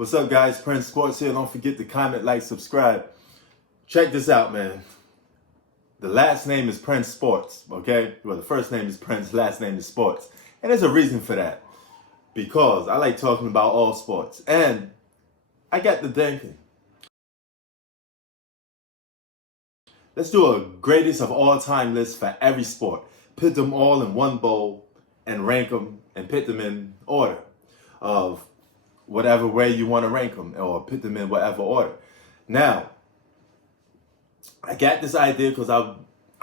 What's up, guys? Prince Sports here. Don't forget to comment, like, subscribe. Check this out, man. The last name is Prince Sports, okay? Well, the first name is Prince, last name is Sports. And there's a reason for that. Because I like talking about all sports. And I got the thinking. Let's do a greatest of all time list for every sport. Put them all in one bowl and rank them and put them in order of whatever way you want to rank them, or put them in whatever order. Now, I got this idea because I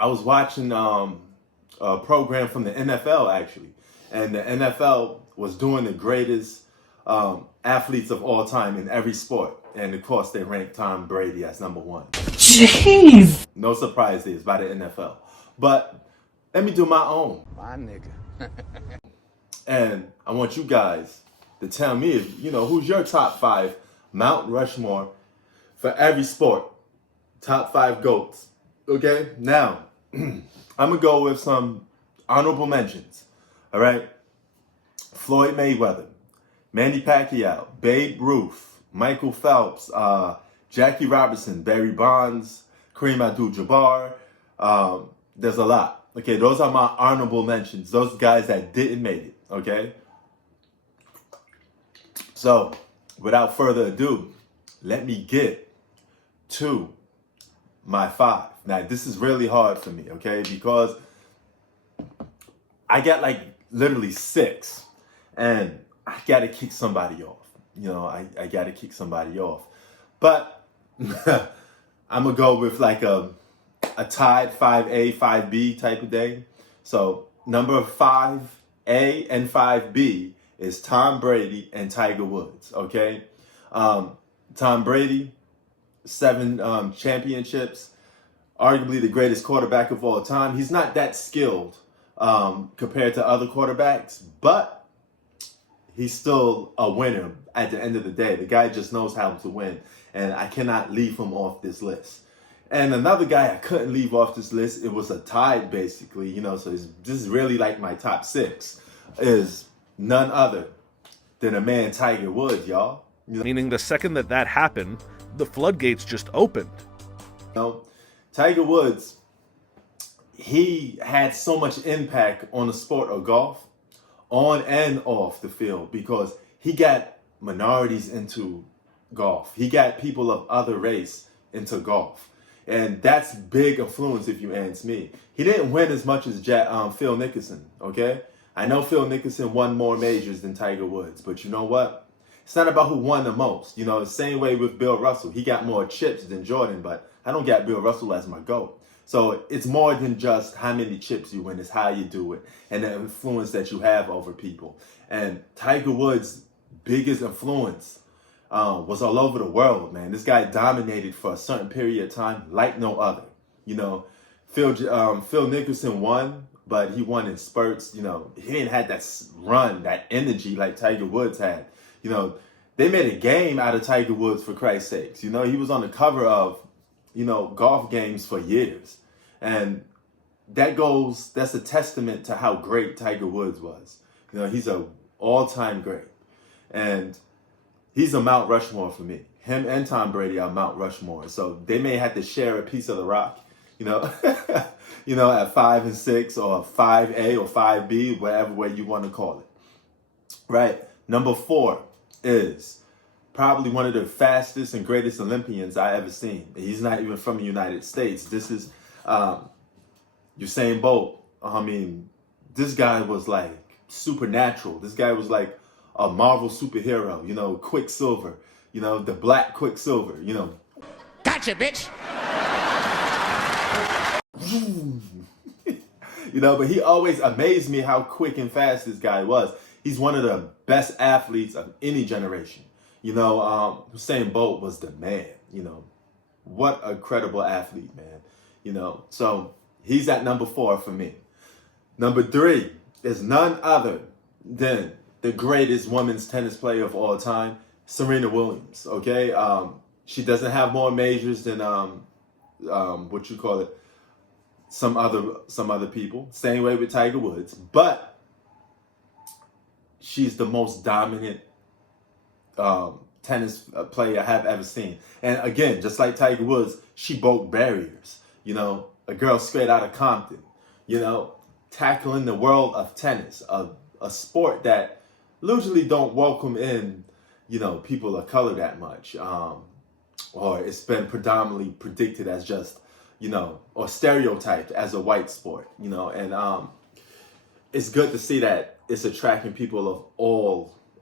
was watching a program from the NFL actually, and the NFL was doing the greatest athletes of all time in every sport, and of course they ranked Tom Brady as number one. Jeez. No surprise there, it's by the NFL. But let me do my own. My nigga. And I want you guys to tell me, who's your top 5 Mount Rushmore for every sport. Top 5 GOATs. Okay? Now, I'm going to go with some honorable mentions. All right? Floyd Mayweather, Manny Pacquiao, Babe Ruth, Michael Phelps, Jackie Robinson, Barry Bonds, Kareem Abdul-Jabbar. There's a lot. Okay, those are my honorable mentions. Those guys that didn't make it. Okay? So, without further ado, let me get to my 5. Now, this is really hard for me, okay? Because I got like literally 6. And I got to kick somebody off. I got to kick somebody off. But I'm going to go with like a tied 5A, 5B type of thing. So number 5A and 5B is Tom Brady and Tiger Woods, okay? Tom Brady, 7 championships, arguably the greatest quarterback of all time. He's not that skilled compared to other quarterbacks, but he's still a winner at the end of the day. The guy just knows how to win, and I cannot leave him off this list. And another guy I couldn't leave off this list, it was a tie basically, so this is really like my top 6, is none other than a man Tiger Woods, y'all. Meaning the second that happened, the floodgates just opened. Tiger Woods, he had so much impact on the sport of golf, on and off the field, because he got minorities into golf. He got people of other race into golf. And that's big influence if you ask me. He didn't win as much as Phil Mickelson, okay? I know Phil Mickelson won more majors than Tiger Woods, but you know what? It's not about who won the most. The same way with Bill Russell. He got more chips than Jordan, but I don't got Bill Russell as my GOAT. So it's more than just how many chips you win. It's how you do it and the influence that you have over people. And Tiger Woods' biggest influence was all over the world, man. This guy dominated for a certain period of time like no other. Phil Mickelson won, but he won in spurts. He didn't have that run, that energy like Tiger Woods had. They made a game out of Tiger Woods, for Christ's sakes. He was on the cover of, golf games for years. And that's a testament to how great Tiger Woods was. He's a all-time great. And he's a Mount Rushmore for me. Him and Tom Brady are Mount Rushmore. So they may have to share a piece of the rock, at 5 and 6 or 5A or 5B, whatever way you want to call it. Right? Number 4 is probably one of the fastest and greatest Olympians I ever seen. He's not even from the United States. This is Usain Bolt. This guy was like supernatural. This guy was like a Marvel superhero, Quicksilver, the Black Quicksilver, Gotcha, bitch. But he always amazed me how quick and fast this guy was. He's one of the best athletes of any generation. Usain Bolt was the man, what a credible athlete, man. So he's at number 4 for me. Number 3 is none other than the greatest women's tennis player of all time, Serena Williams, okay? She doesn't have more majors than, some other people. Same way with Tiger Woods. But she's the most dominant tennis player I have ever seen. And again, just like Tiger Woods, she broke barriers. You know, a girl straight out of Compton, you know, tackling the world of tennis, a sport that usually don't welcome in, you know, people of color that much. Or it's been predominantly predicted as just, you know, or stereotyped as a white sport, you know, and it's good to see that it's attracting people of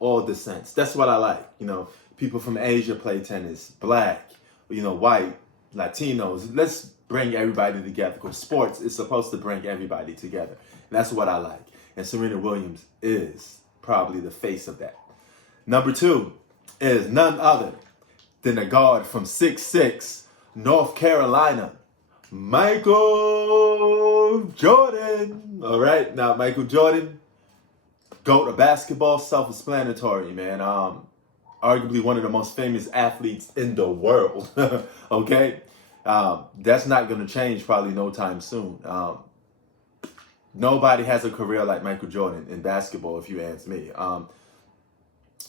all descents. That's what I like, you know. People from Asia play tennis, black, you know, white, Latinos. Let's bring everybody together because sports is supposed to bring everybody together. And that's what I like. And Serena Williams is probably the face of that. Number 2 is none other than a guard from 6'6", North Carolina, Michael Jordan. All right, now Michael Jordan, GOAT of basketball, self-explanatory, man. Arguably one of the most famous athletes in the world. Okay, that's not going to change probably no time soon. Nobody has a career like Michael Jordan in basketball, if you ask me.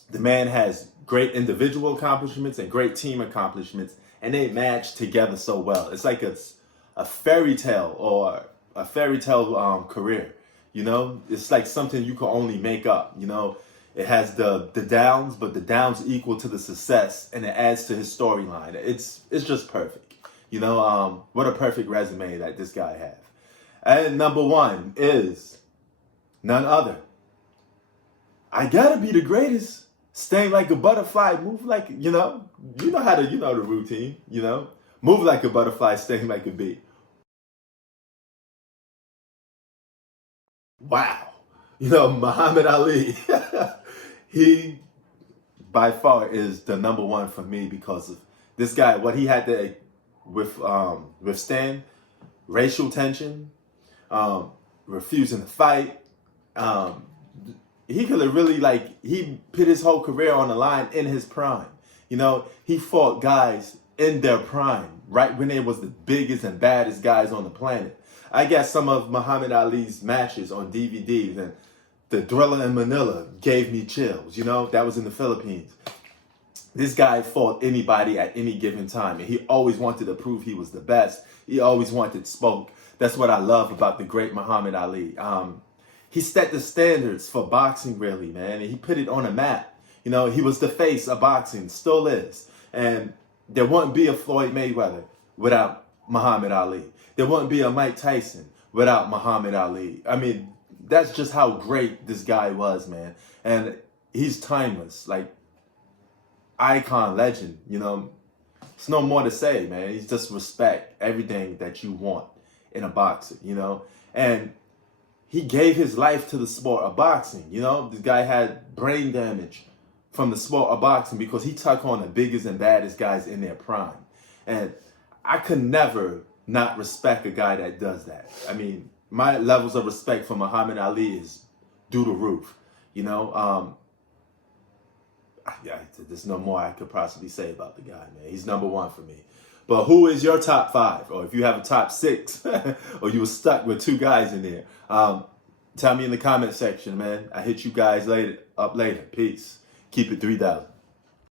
The man has great individual accomplishments and great team accomplishments, and they match together so well. It's like a fairy tale or a fairy tale career. You know, it's like something you can only make up. You know, it has the downs, but the downs equal to the success, and it adds to his storyline. It's just perfect. You know, what a perfect resume that this guy has. And number 1 is none other. I gotta be the greatest. Sting like a butterfly, move like, you know how to, you know the routine, you know. Move like a butterfly, sting like a bee. Wow. You know, Muhammad Ali. He, by far, is the number 1 for me because of this guy, what he had to withstand, racial tension, refusing to fight, he could have really, he put his whole career on the line in his prime. You know, he fought guys in their prime, right when they was the biggest and baddest guys on the planet. I got some of Muhammad Ali's matches on DVDs, and the Thriller in Manila gave me chills. You know, that was in the Philippines. This guy fought anybody at any given time, and he always wanted to prove he was the best. He always wanted smoke. That's what I love about the great Muhammad Ali. He set the standards for boxing, really, man, and he put it on a map. You know, he was the face of boxing, still is. And there wouldn't be a Floyd Mayweather without Muhammad Ali. There wouldn't be a Mike Tyson without Muhammad Ali. I mean, that's just how great this guy was, man. And he's timeless, like icon, legend, you know. There's no more to say, man. He's just respect everything that you want in a boxer, you know. And he gave his life to the sport of boxing, you know. This guy had brain damage from the sport of boxing because he took on the biggest and baddest guys in their prime. And I could never not respect a guy that does that. I mean, my levels of respect for Muhammad Ali is through the roof, you know. Yeah, there's no more I could possibly say about the guy, man. He's number 1 for me. But who is your top 5? Or if you have a top 6, or you were stuck with 2 guys in there, tell me in the comment section, man. I hit you guys up later. Peace. Keep it 3,000.